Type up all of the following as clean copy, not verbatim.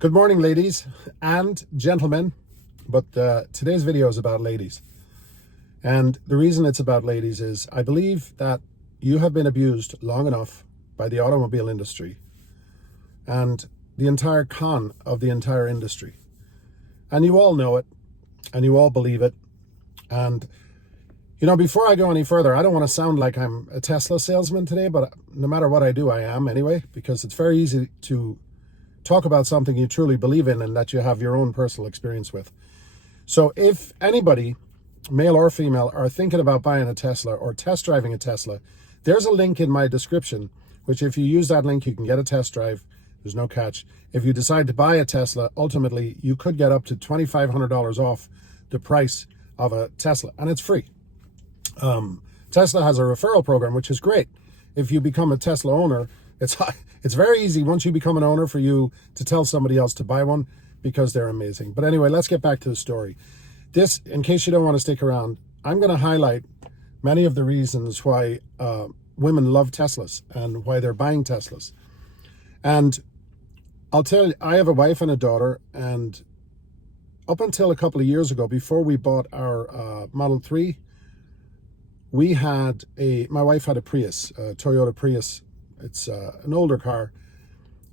Good morning, ladies and gentlemen, but today's video is about ladies. And the reason it's about ladies is I believe that you have been abused long enough by the automobile industry and the entire con of the entire industry. And you all know it, and you all believe it. And, before I go any further, I don't want to sound like I'm a Tesla salesman today, but no matter what I do, I am anyway, because it's very easy to talk about something you truly believe in and that you have your own personal experience with. So if anybody, male or female, are thinking about buying a Tesla or test driving a Tesla, there's a link in my description, which if you use that link, you can get a test drive. There's no catch. If you decide to buy a Tesla, ultimately, you could get up to $2,500 off the price of a Tesla, and it's free. Tesla has a referral program, which is great. If you become a Tesla owner, it's very easy once you become an owner for you to tell somebody else to buy one because they're amazing. But anyway, let's get back to the story. This, in case you don't want to stick around, I'm going to highlight many of the reasons why women love Teslas and why they're buying Teslas. And I'll tell you, I have a wife and a daughter, and up until a couple of years ago, before we bought our Model 3, my wife had a Prius, a Toyota Prius. It's an older car,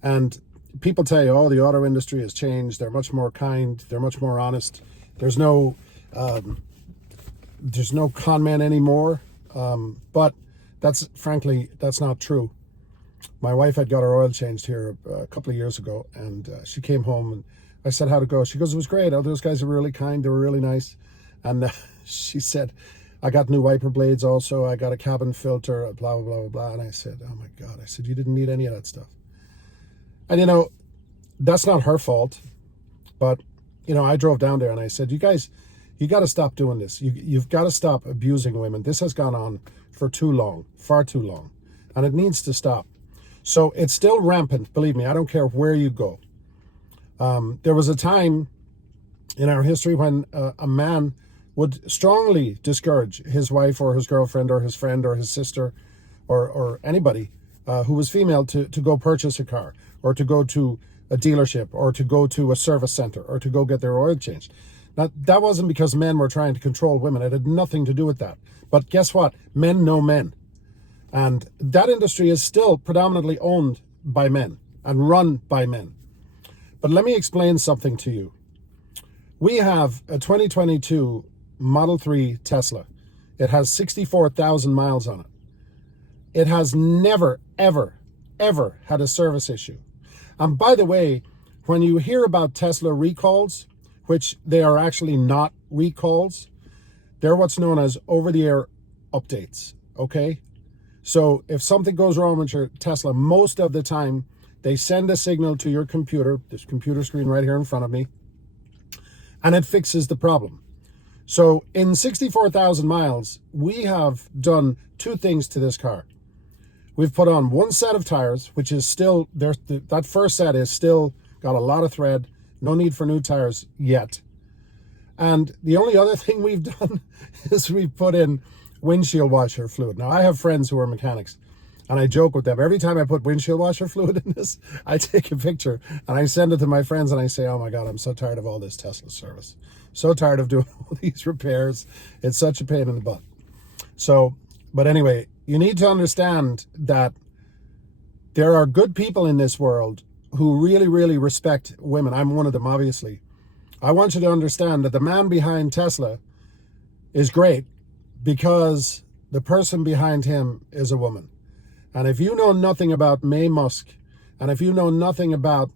and people tell you, oh, the auto industry has changed. They're much more kind. They're much more honest. There's no con men anymore. But frankly, that's not true. My wife had got her oil changed here a couple of years ago, and she came home, and I said, how'd it go? She goes, it was great. Oh, those guys are really kind. They were really nice. And she said, I got new wiper blades also. I got a cabin filter, blah, blah, blah, blah. And I said, oh my God. I said, you didn't need any of that stuff. And, that's not her fault. But, I drove down there and I said, you guys, you got to stop doing this. You've got to stop abusing women. This has gone on for too long, far too long. And it needs to stop. So it's still rampant. Believe me, I don't care where you go. There was a time in our history when a man would strongly discourage his wife or his girlfriend or his friend or his sister or anybody who was female to go purchase a car or to go to a dealership or to go to a service center or to go get their oil changed. Now, that wasn't because men were trying to control women. It had nothing to do with that. But guess what? Men know men. And that industry is still predominantly owned by men and run by men. But let me explain something to you. We have a 2022 Model 3 Tesla. It has 64,000 miles on it. It has never, ever, ever had a service issue. And by the way, when you hear about Tesla recalls, which they are actually not recalls, they're what's known as over-the-air updates, okay? So if something goes wrong with your Tesla, most of the time, they send a signal to your computer, this computer screen right here in front of me, and it fixes the problem. So in 64,000 miles, we have done two things to this car. We've put on one set of tires, which is still, that first set is still got a lot of tread, no need for new tires yet. And the only other thing we've done is we've put in windshield washer fluid. Now, I have friends who are mechanics, and I joke with them. Every time I put windshield washer fluid in this, I take a picture and I send it to my friends and I say, oh my God, I'm so tired of all this Tesla service. So tired of doing all these repairs. It's such a pain in the butt. So, but anyway, you need to understand that there are good people in this world who really, really respect women. I'm one of them, obviously. I want you to understand that the man behind Tesla is great because the person behind him is a woman. And if you know nothing about May Musk, and if you know nothing about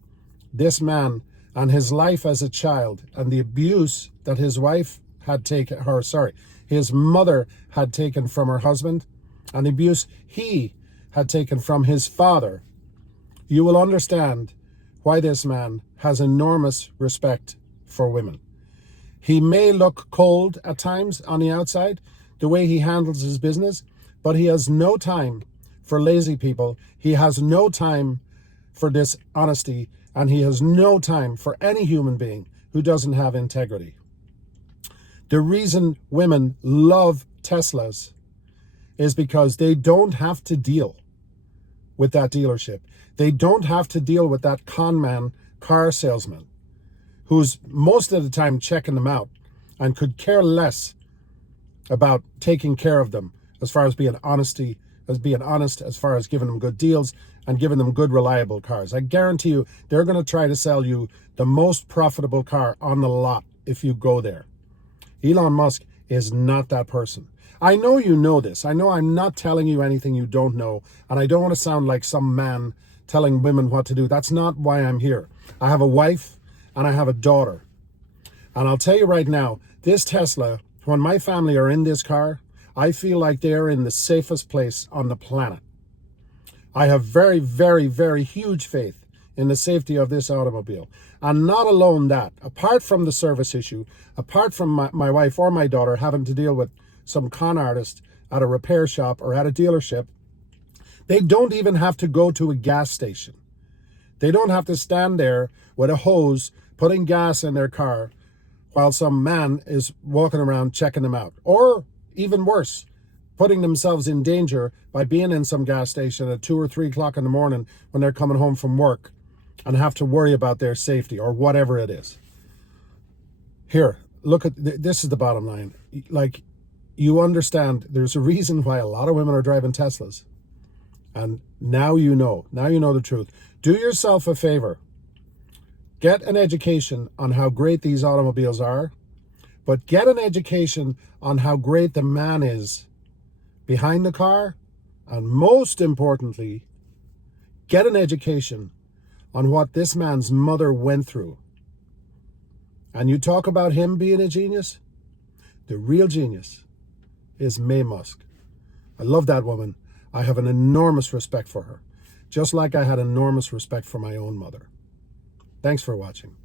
this man and his life as a child and the abuse that his wife had taken, his mother had taken from her husband, and the abuse he had taken from his father, you will understand why this man has enormous respect for women. He may look cold at times on the outside, the way he handles his business, but he has no time for lazy people. He has no time for dishonesty, and he has no time for any human being who doesn't have integrity. The reason women love Teslas is because they don't have to deal with that dealership. They don't have to deal with that con man car salesman who's most of the time checking them out and could care less about taking care of them as far as being honest, as far as giving them good deals and giving them good, reliable cars. I guarantee you they're going to try to sell you the most profitable car on the lot if you go there. Elon Musk is not that person. I know you know this. I know I'm not telling you anything you don't know, and I don't want to sound like some man telling women what to do. That's not why I'm here. I have a wife and I have a daughter. And I'll tell you right now, this Tesla, when my family are in this car, I feel like they're in the safest place on the planet. I have very, very, very huge faith in the safety of this automobile. And not alone that, apart from the service issue, apart from my wife or my daughter having to deal with some con artist at a repair shop or at a dealership, they don't even have to go to a gas station. They don't have to stand there with a hose putting gas in their car while some man is walking around checking them out. Or even worse, putting themselves in danger by being in some gas station at 2 or 3 o'clock in the morning when they're coming home from work and have to worry about their safety or whatever it is. Here, look at this is the bottom line. Like, you understand there's a reason why a lot of women are driving Teslas. And now you know the truth. Do yourself a favor. Get an education on how great these automobiles are, but get an education on how great the man is behind the car, and most importantly, get an education on what this man's mother went through. And you talk about him being a genius? The real genius is May Musk. I love that woman. I have an enormous respect for her, just like I had enormous respect for my own mother. Thanks for watching.